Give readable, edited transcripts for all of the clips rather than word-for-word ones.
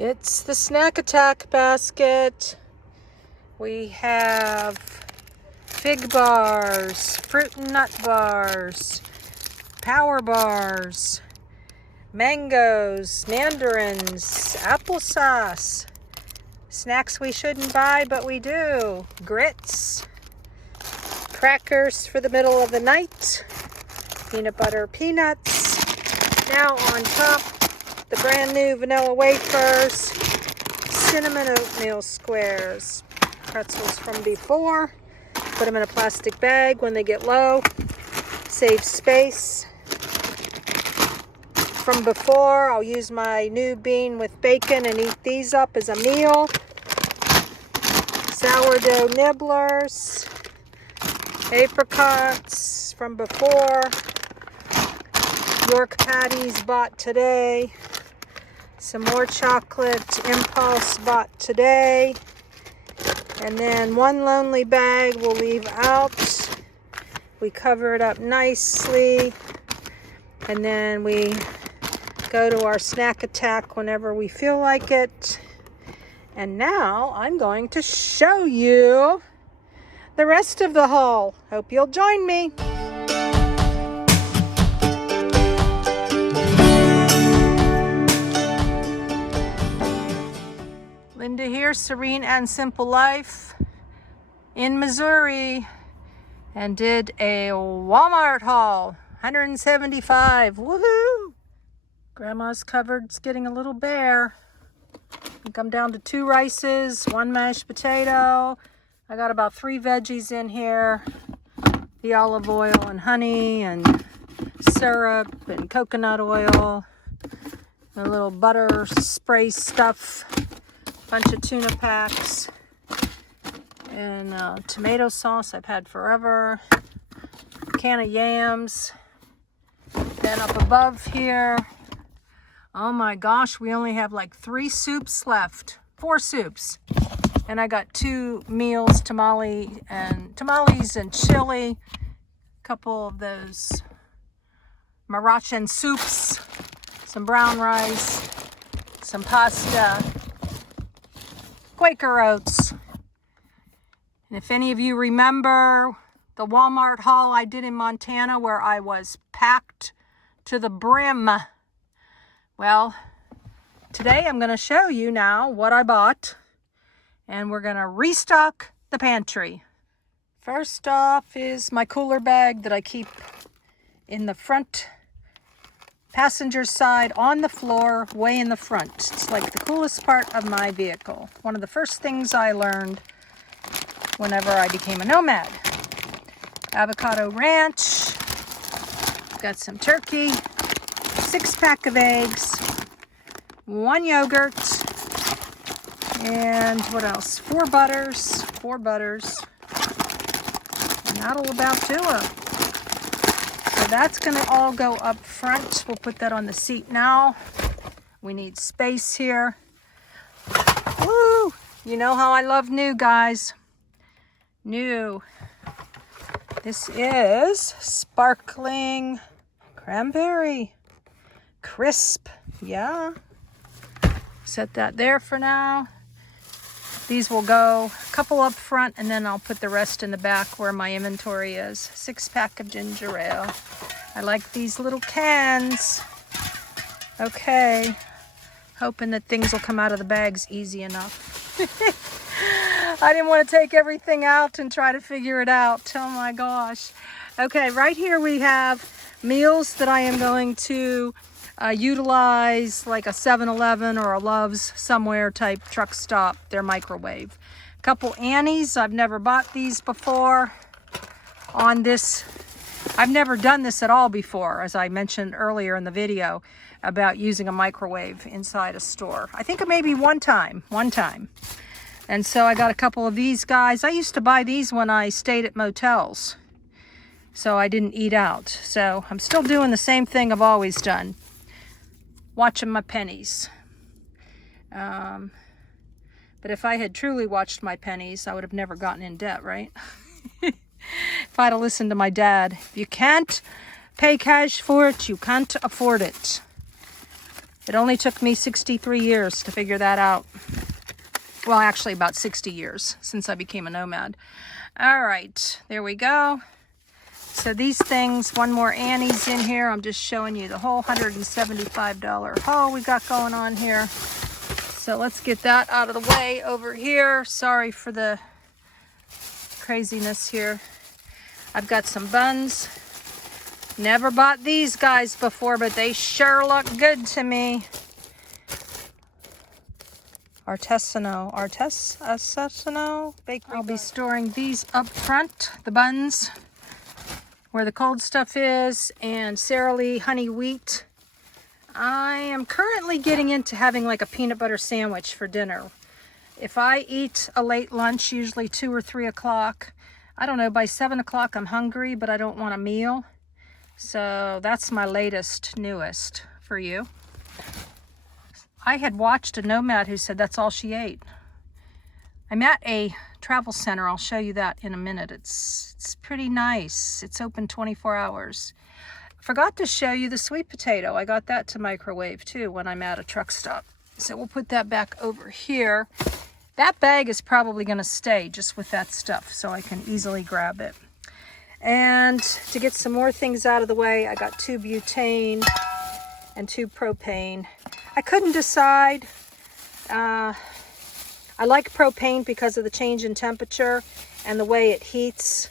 It's the snack attack basket. We have fig bars, fruit and nut bars, power bars, mangoes, mandarins, applesauce, snacks we shouldn't buy but we do, grits, crackers for the middle of the night, peanut butter peanuts. Now on top, the brand new vanilla wafers, cinnamon oatmeal squares, pretzels from before. Put them in a plastic bag when they get low. Save space. From before, I'll use my new bean with bacon and eat these up as a meal. Sourdough nibblers, apricots from before, York patties bought today, some more chocolate impulse bought today, and then one lonely bag we'll leave out. We cover it up nicely, and then we go to our snack attack whenever we feel like it. And now I'm going to show you the rest of the haul. Hope you'll join me. Linda here, Serene and Simple Life in Missouri, and did a Walmart haul, 175, woohoo! Grandma's cupboard's getting a little bare. I think I'm down to 2 rices, 1 mashed potato. I got about 3 veggies in here, the olive oil and honey and syrup and coconut oil, a little butter spray stuff, bunch of tuna packs, and tomato sauce I've had forever, can of yams. Then up above here, oh my gosh, we only have like 3 soups left, 4 soups. And I got 2 meals, tamales and chili, a couple of those Moroccan soups, some brown rice, some pasta, Quaker oats. And if any of you remember the Walmart haul I did in Montana where I was packed to the brim, well, today I'm going to show you now what I bought, and we're going to restock the pantry. First off is my cooler bag that I keep in the front passenger side on the floor, way in the front. It's like the coolest part of my vehicle. One of the first things I learned whenever I became a nomad. Avocado ranch, got some turkey, 6-pack of eggs, 1 yogurt, and what else? 4 butters, and that'll about do it. So that's gonna all go up front. We'll put that on the seat now. We need space here. Woo! You know how I love new, guys. New. This is sparkling cranberry. Crisp, yeah. Set that there for now. These will go a couple up front, and then I'll put the rest in the back where my inventory is. 6-pack of ginger ale. I like these little cans. Okay. Hoping that things will come out of the bags easy enough. I didn't want to take everything out and try to figure it out. Oh my gosh. Okay, right here we have meals that I am going to utilize, like a 7-Eleven or a Love's somewhere type truck stop, their microwave. A couple Annie's. I've never bought these before on this. I've never done this at all before, as I mentioned earlier in the video about using a microwave inside a store. I think maybe one time. And so I got a couple of these guys. I used to buy these when I stayed at motels, so I didn't eat out. So I'm still doing the same thing I've always done. Watching my pennies. But if I had truly watched my pennies, I would have never gotten in debt, right? If I'd have listened to my dad. If you can't pay cash for it, you can't afford it. It only took me 63 years to figure that out. Well, actually about 60 years since I became a nomad. All right, there we go. So these things, one more Annie's in here. I'm just showing you the whole $175 haul we got going on here. So let's get that out of the way over here. Sorry for the craziness here. I've got some buns. Never bought these guys before, but they sure look good to me. Artisanal bakery. I'll be storing these up front, the buns, where the cold stuff is, and Sara Lee honey wheat. I am currently getting into having like a peanut butter sandwich for dinner. If I eat a late lunch, usually 2 or 3 o'clock, I don't know, by 7 o'clock I'm hungry, but I don't want a meal. So that's my latest, newest for you. I had watched a nomad who said that's all she ate. I'm at a travel center. I'll show you that in a minute. It's pretty nice. It's open 24 hours. Forgot to show you the sweet potato. I got that to microwave too when I'm at a truck stop. So we'll put that back over here. That bag is probably going to stay just with that stuff, so I can easily grab it. And to get some more things out of the way, I got 2 butane and 2 propane. I couldn't decide. I like propane because of the change in temperature and the way it heats,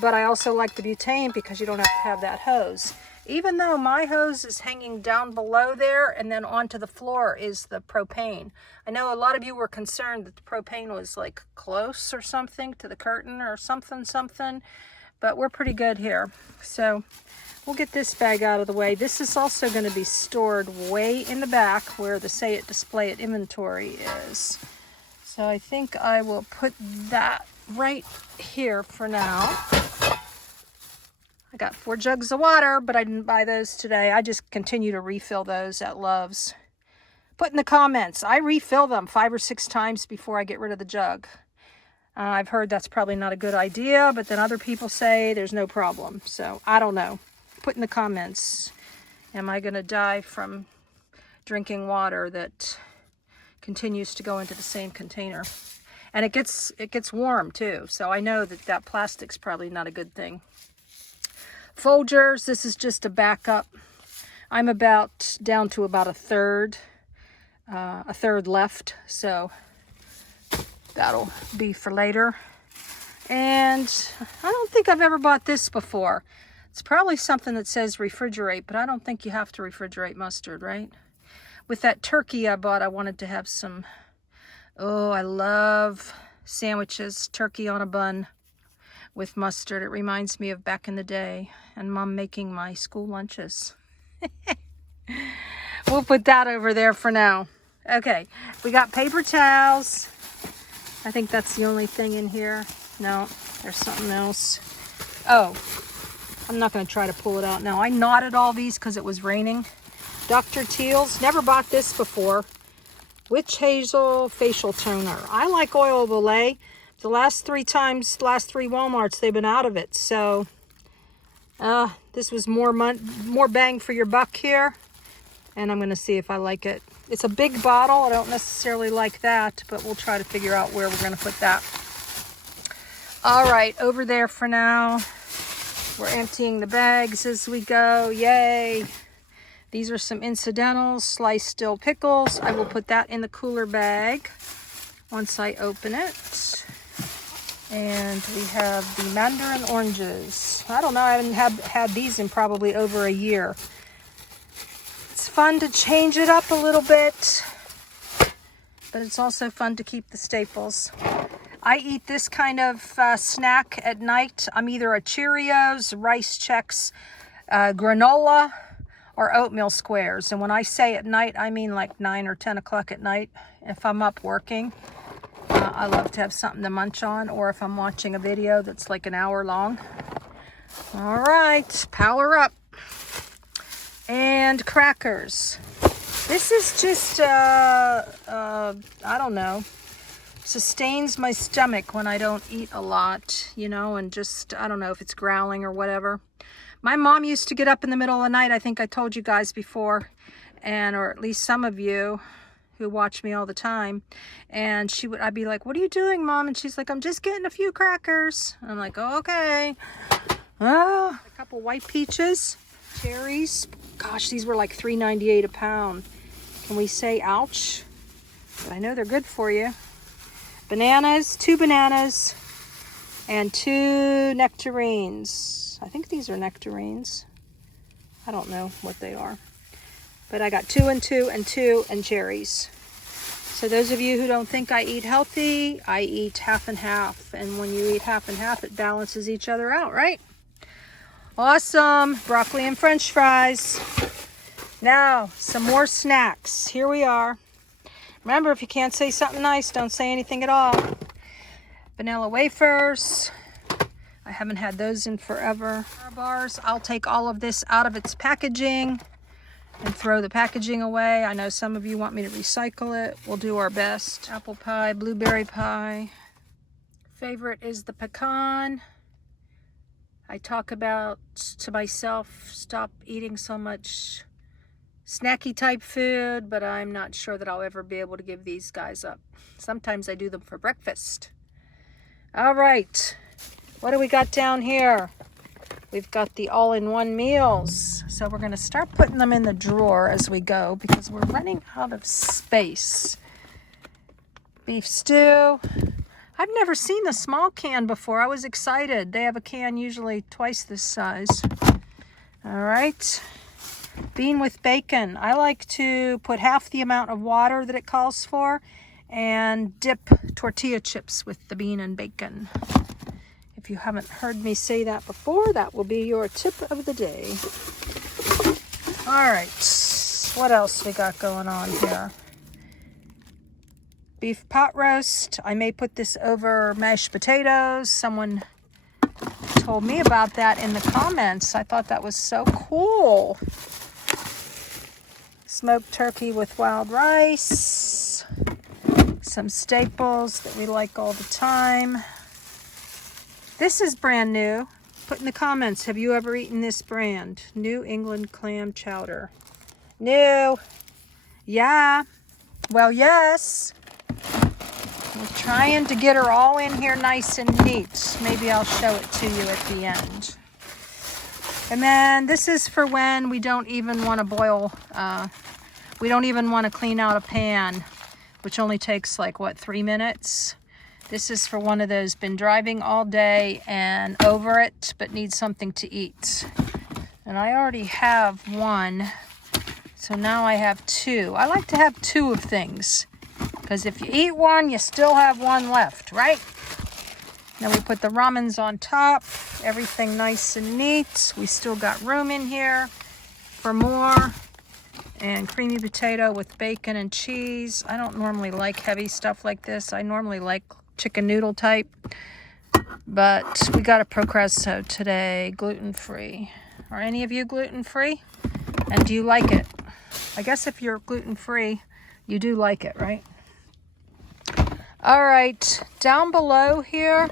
but I also like the butane because you don't have to have that hose. Even though my hose is hanging down below there and then onto the floor is the propane. I know a lot of you were concerned that the propane was like close or something to the curtain or something, but we're pretty good here. So we'll get this bag out of the way. This is also going to be stored way in the back where the Say It Display It inventory is. So I think I will put that right here for now. I got 4 jugs of water, but I didn't buy those today. I just continue to refill those at Love's. Put in the comments, I refill them 5 or 6 times before I get rid of the jug. I've heard that's probably not a good idea, but then other people say there's no problem. So I don't know. Put in the comments, am I going to die from drinking water that continues to go into the same container? And it gets warm too, so I know that plastic's probably not a good thing. Folgers, this is just a backup. I'm about down to about a third left, so that'll be for later. And I don't think I've ever bought this before. It's probably something that says refrigerate, but I don't think you have to refrigerate mustard, right? With that turkey I bought, I wanted to have some, oh, I love sandwiches, turkey on a bun with mustard. It reminds me of back in the day and Mom making my school lunches. We'll put that over there for now. Okay, we got paper towels. I think that's the only thing in here. No, there's something else. Oh, I'm not going to try to pull it out now. I knotted all these because it was raining. Dr. Teal's, never bought this before. Witch Hazel Facial Toner. I like oil of Olay. The last 3 Walmarts, they've been out of it. So this was more bang for your buck here. And I'm going to see if I like it. It's a big bottle. I don't necessarily like that, but we'll try to figure out where we're going to put that. All right, over there for now. We're emptying the bags as we go. Yay. These are some incidentals, sliced dill pickles. I will put that in the cooler bag once I open it. And we have the mandarin oranges. I don't know, I haven't had these in probably over a year. It's fun to change it up a little bit, but it's also fun to keep the staples. I eat this kind of snack at night. I'm either a Cheerios, Rice Chex, granola, or oatmeal squares. And when I say at night, I mean like 9 or 10 o'clock at night. If I'm up working, I love to have something to munch on, or if I'm watching a video that's like an hour long. All right, power up. And crackers. This is just, I don't know, sustains my stomach when I don't eat a lot, you know, and just, I don't know if it's growling or whatever. My mom used to get up in the middle of the night, I think I told you guys before, and or at least some of you who watch me all the time, and I'd be like, what are you doing, Mom? And she's like, I'm just getting a few crackers. And I'm like, oh, okay. Oh, a couple white peaches, cherries. Gosh, these were like $3.98 a pound. Can we say ouch? But I know they're good for you. Bananas, 2 bananas, and 2 nectarines. I think these are nectarines. I don't know what they are. But I got 2 and 2 and 2 and cherries. So those of you who don't think I eat healthy, I eat half and half. And when you eat half and half, it balances each other out, right? Awesome. Broccoli and French fries. Now, some more snacks. Here we are. Remember, if you can't say something nice, don't say anything at all. Vanilla wafers. I haven't had those in forever. Bars. I'll take all of this out of its packaging and throw the packaging away. I know some of you want me to recycle it. We'll do our best. Apple pie, blueberry pie. Favorite is the pecan. I talk about to myself, stop eating so much snacky type food, but I'm not sure that I'll ever be able to give these guys up. Sometimes I do them for breakfast. All right, what do we got down here? We've got the all-in-one meals. So we're gonna start putting them in the drawer as we go because we're running out of space. Beef stew. I've never seen the small can before. I was excited. They have a can usually twice this size. All right. Bean with bacon. I like to put half the amount of water that it calls for and dip tortilla chips with the bean and bacon. If you haven't heard me say that before, that will be your tip of the day. All right. What else we got going on here? Beef pot roast. I may put this over mashed potatoes. Someone told me about that in the comments. I thought that was so cool. Smoked turkey with wild rice. Some staples that we like all the time. This is brand new. Put in the comments, have you ever eaten this brand? New England clam chowder. New. Yeah. Well, yes. We're trying to get her all in here nice and neat. Maybe I'll show it to you at the end. And then this is for when we don't even want to boil, we don't even want to clean out a pan, which only takes like, what, 3 minutes? This is for one of those, been driving all day and over it, but need something to eat. And I already have one, so now I have 2. I like to have 2 of things. Because if you eat one, you still have one left, right? Then we put the ramens on top. Everything nice and neat. We still got room in here for more. And creamy potato with bacon and cheese. I don't normally like heavy stuff like this. I normally like chicken noodle type. But we got a progresso today, gluten-free. Are any of you gluten-free? And do you like it? I guess if you're gluten-free, you do like it, right? All right, down below here,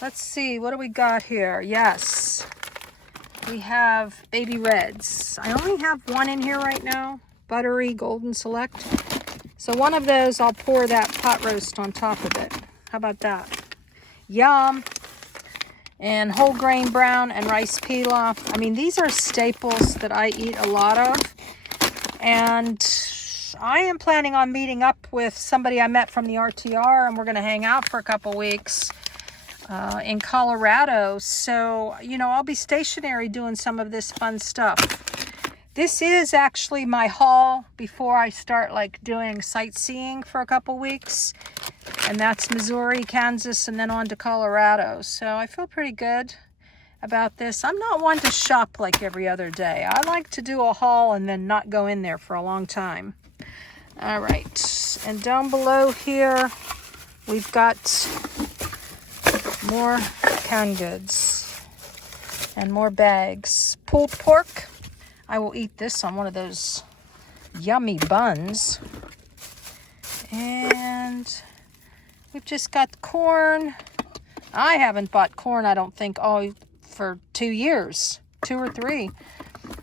let's see, what do we got here? Yes, we have baby reds. I only have one in here right now, buttery golden select. So one of those, I'll pour that pot roast on top of it. How about that? Yum. And whole grain brown and rice pilaf. I mean, these are staples that I eat a lot of. And I am planning on meeting up with somebody I met from the RTR, and we're going to hang out for a couple weeks in Colorado. So, you know, I'll be stationary doing some of this fun stuff. This is actually my haul before I start like doing sightseeing for a couple weeks. And that's Missouri, Kansas, and then on to Colorado. So I feel pretty good about this. I'm not one to shop like every other day. I like to do a haul and then not go in there for a long time. All right, and down below here, we've got more canned goods and more bags. Pulled pork. I will eat this on one of those yummy buns. And we've just got corn. I haven't bought corn, I don't think, for 2 years, 2 or 3.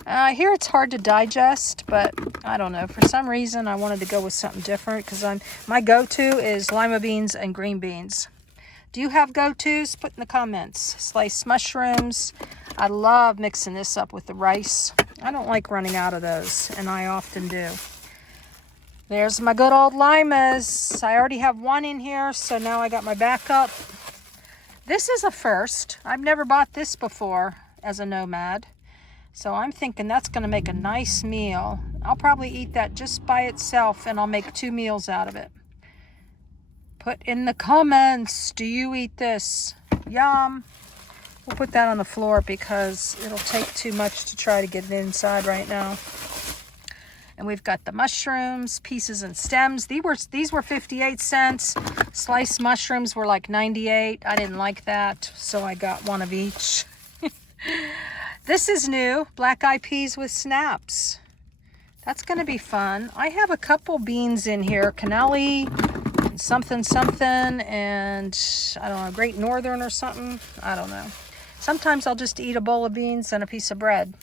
I hear it's hard to digest, but I don't know. For some reason, I wanted to go with something different because my go-to is lima beans and green beans. Do you have go-tos? Put in the comments. Sliced mushrooms. I love mixing this up with the rice. I don't like running out of those, and I often do. There's my good old limas. I already have one in here, so now I got my backup. This is a first. I've never bought this before as a nomad. So I'm thinking that's going to make a nice meal. I'll probably eat that just by itself, and I'll make 2 meals out of it. Put in the comments, do you eat this? Yum. We'll put that on the floor because it'll take too much to try to get it inside right now. And we've got the mushrooms, pieces and stems. These were 58 cents. Sliced mushrooms were like 98. I didn't like that, so I got one of each. This is new, black eyed peas with snaps. That's gonna be fun. I have a couple beans in here, cannelli, something, and I don't know, Great Northern or something. I don't know. Sometimes I'll just eat a bowl of beans and a piece of bread.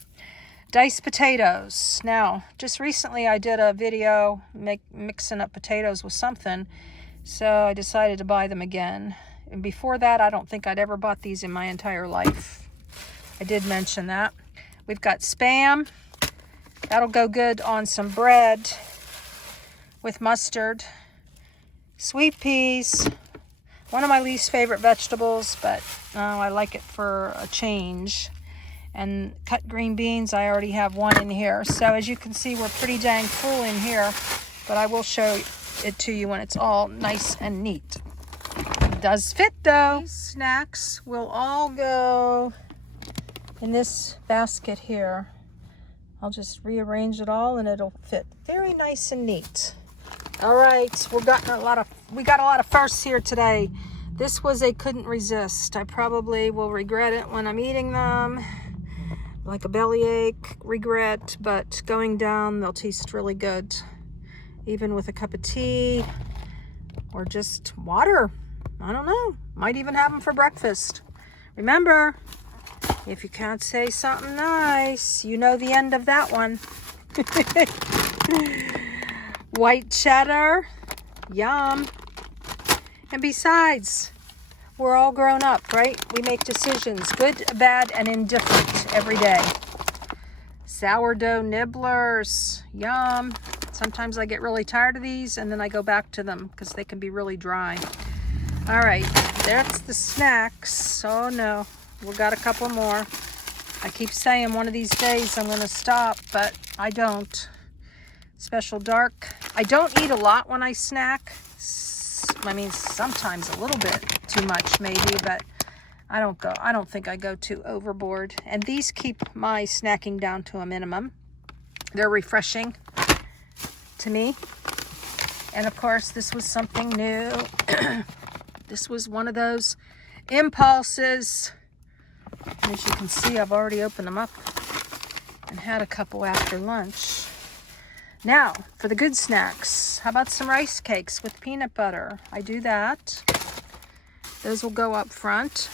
Diced potatoes. Now, just recently I did a video mixing up potatoes with something, so I decided to buy them again. And before that, I don't think I'd ever bought these in my entire life. I did mention that. We've got Spam. That'll go good on some bread with mustard. Sweet peas. One of my least favorite vegetables, but I like it for a change. And cut green beans, I already have one in here. So as you can see, we're pretty dang full in here, but I will show it to you when it's all nice and neat. It does fit though. These snacks will all go in this basket here. I'll just rearrange it all and it'll fit very nice and neat. All right, we got a lot of firsts here today. This was a couldn't resist. I probably will regret it when I'm eating them. Like a bellyache, regret, but going down, they'll taste really good. Even with a cup of tea or just water. I don't know. Might even have them for breakfast. Remember, if you can't say something nice, you know the end of that one. White cheddar, yum. And besides, we're all grown up, right? We make decisions, good, bad, and indifferent every day. Sourdough nibblers, yum. Sometimes I get really tired of these and then I go back to them because they can be really dry. All right, that's the snacks. Oh no, we got a couple more. I keep saying one of these days I'm gonna stop, but I don't. Special dark. I don't eat a lot when I snack. I mean, sometimes a little bit too much maybe, but I don't think I go too overboard. And these keep my snacking down to a minimum. They're refreshing to me. And of course, this was something new. This was one of those impulses. And as you can see, I've already opened them up and had a couple after lunch. Now, for the good snacks, how about some rice cakes with peanut butter? I do that. Those will go up front.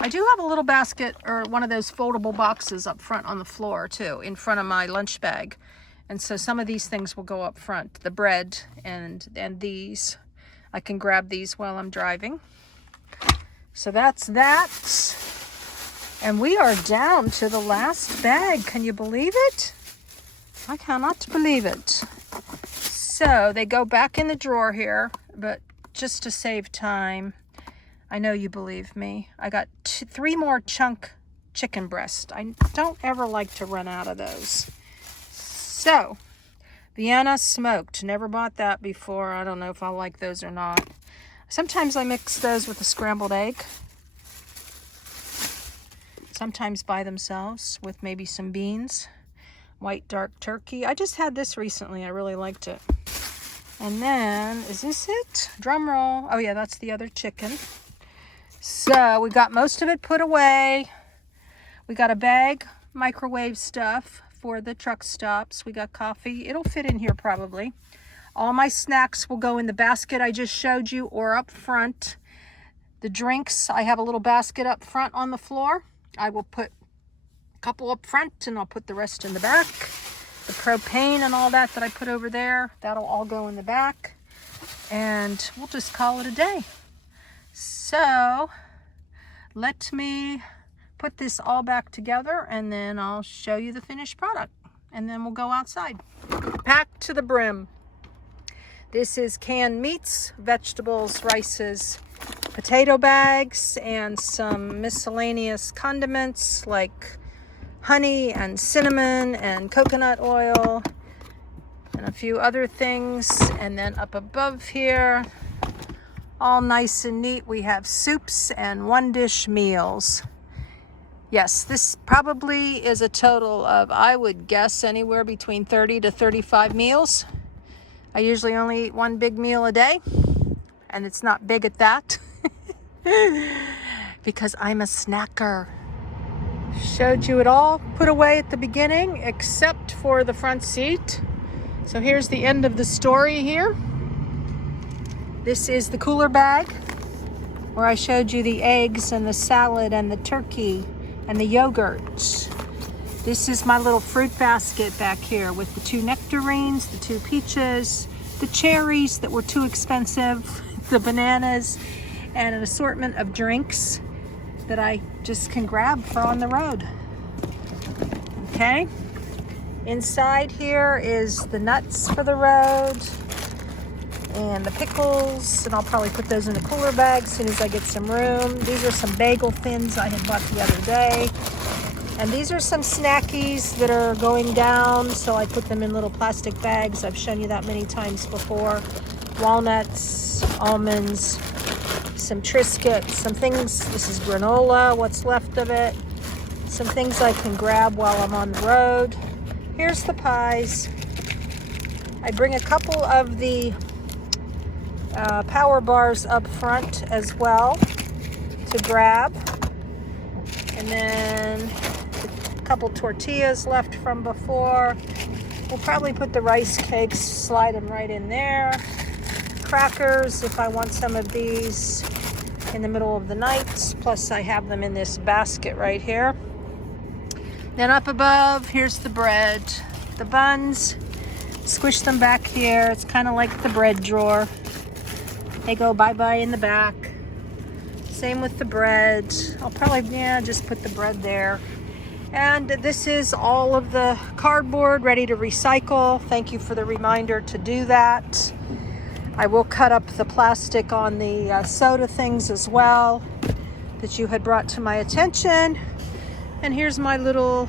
I do have a little basket or one of those foldable boxes up front on the floor too, in front of my lunch bag. And so some of these things will go up front. The bread and these. I can grab these while I'm driving. So that's that. And we are down to the last bag. Can you believe it? I cannot believe it. So they go back in the drawer here, but just to save time, I know you believe me. I got 3 more chunk chicken breast. I don't ever like to run out of those. So, Vienna smoked. Never bought that before. I don't know if I'll like those or not. Sometimes I mix those with a scrambled egg. Sometimes by themselves with maybe some beans. White dark turkey. I just had this recently. I really liked it. And then, is this it? Drum roll. Oh yeah, that's the other chicken. So we got most of it put away. We got a bag, microwave stuff for the truck stops. We got coffee. It'll fit in here probably. All my snacks will go in the basket I just showed you or up front. The drinks, I have a little basket up front on the floor. I will put couple up front and I'll put the rest in the back. The propane and all that I put over there, that'll all go in the back. And we'll just call it a day. So let me put this all back together and then I'll show you the finished product. And then we'll go outside. Packed to the brim. This is canned meats, vegetables, rices, potato bags, and some miscellaneous condiments like honey and cinnamon and coconut oil and a few other things. And then up above here, all nice and neat, we have soups and one dish meals. Yes, this probably is a total of, I would guess, anywhere between 30 to 35 meals. I usually only eat one big meal a day, and it's not big at that because I'm a snacker. Showed you it all put away at the beginning except for the front seat. So here's the end of the story here. This is the cooler bag where I showed you the eggs and the salad and the turkey and the yogurt. This is my little fruit basket back here with the 2 nectarines, the 2 peaches, the cherries that were too expensive, the bananas, and an assortment of drinks that I just can grab for on the road. Okay. Inside here is the nuts for the road and the pickles, and I'll probably put those in a cooler bag as soon as I get some room. These are some bagel thins I had bought the other day. And these are some snackies that are going down, so I put them in little plastic bags. I've shown you that many times before. Walnuts, almonds, some Triscuits, some things. This is granola, what's left of it. Some things I can grab while I'm on the road. Here's the pies. I bring a couple of the power bars up front as well to grab. And then a couple tortillas left from before. We'll probably put the rice cakes, slide them right in there. Crackers, if I want some of these in the middle of the night. Plus I have them in this basket right here. Then up above, here's the bread. The buns, squish them back here. It's kind of like the bread drawer. They go bye-bye in the back. Same with the bread. I'll probably, just put the bread there. And this is all of the cardboard ready to recycle. Thank you for the reminder to do that. I will cut up the plastic on the soda things as well that you had brought to my attention. And here's my little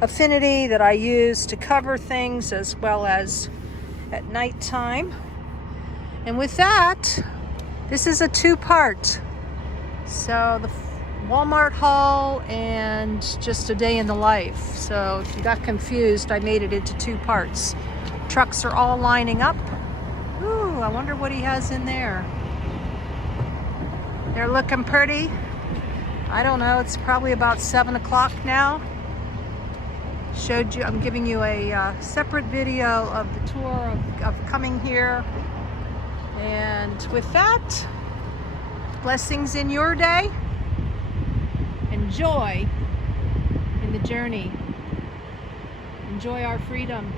affinity that I use to cover things as well as at nighttime. And with that, this is a 2-part. So the Walmart haul and just a day in the life. So if you got confused, I made it into 2 parts. Trucks are all lining up. Ooh, I wonder what he has in there. They're looking pretty. I don't know, it's probably about 7 o'clock now. Showed you, I'm giving you a separate video of the tour of coming here. And with that, blessings in your day. Enjoy in the journey. Enjoy our freedom.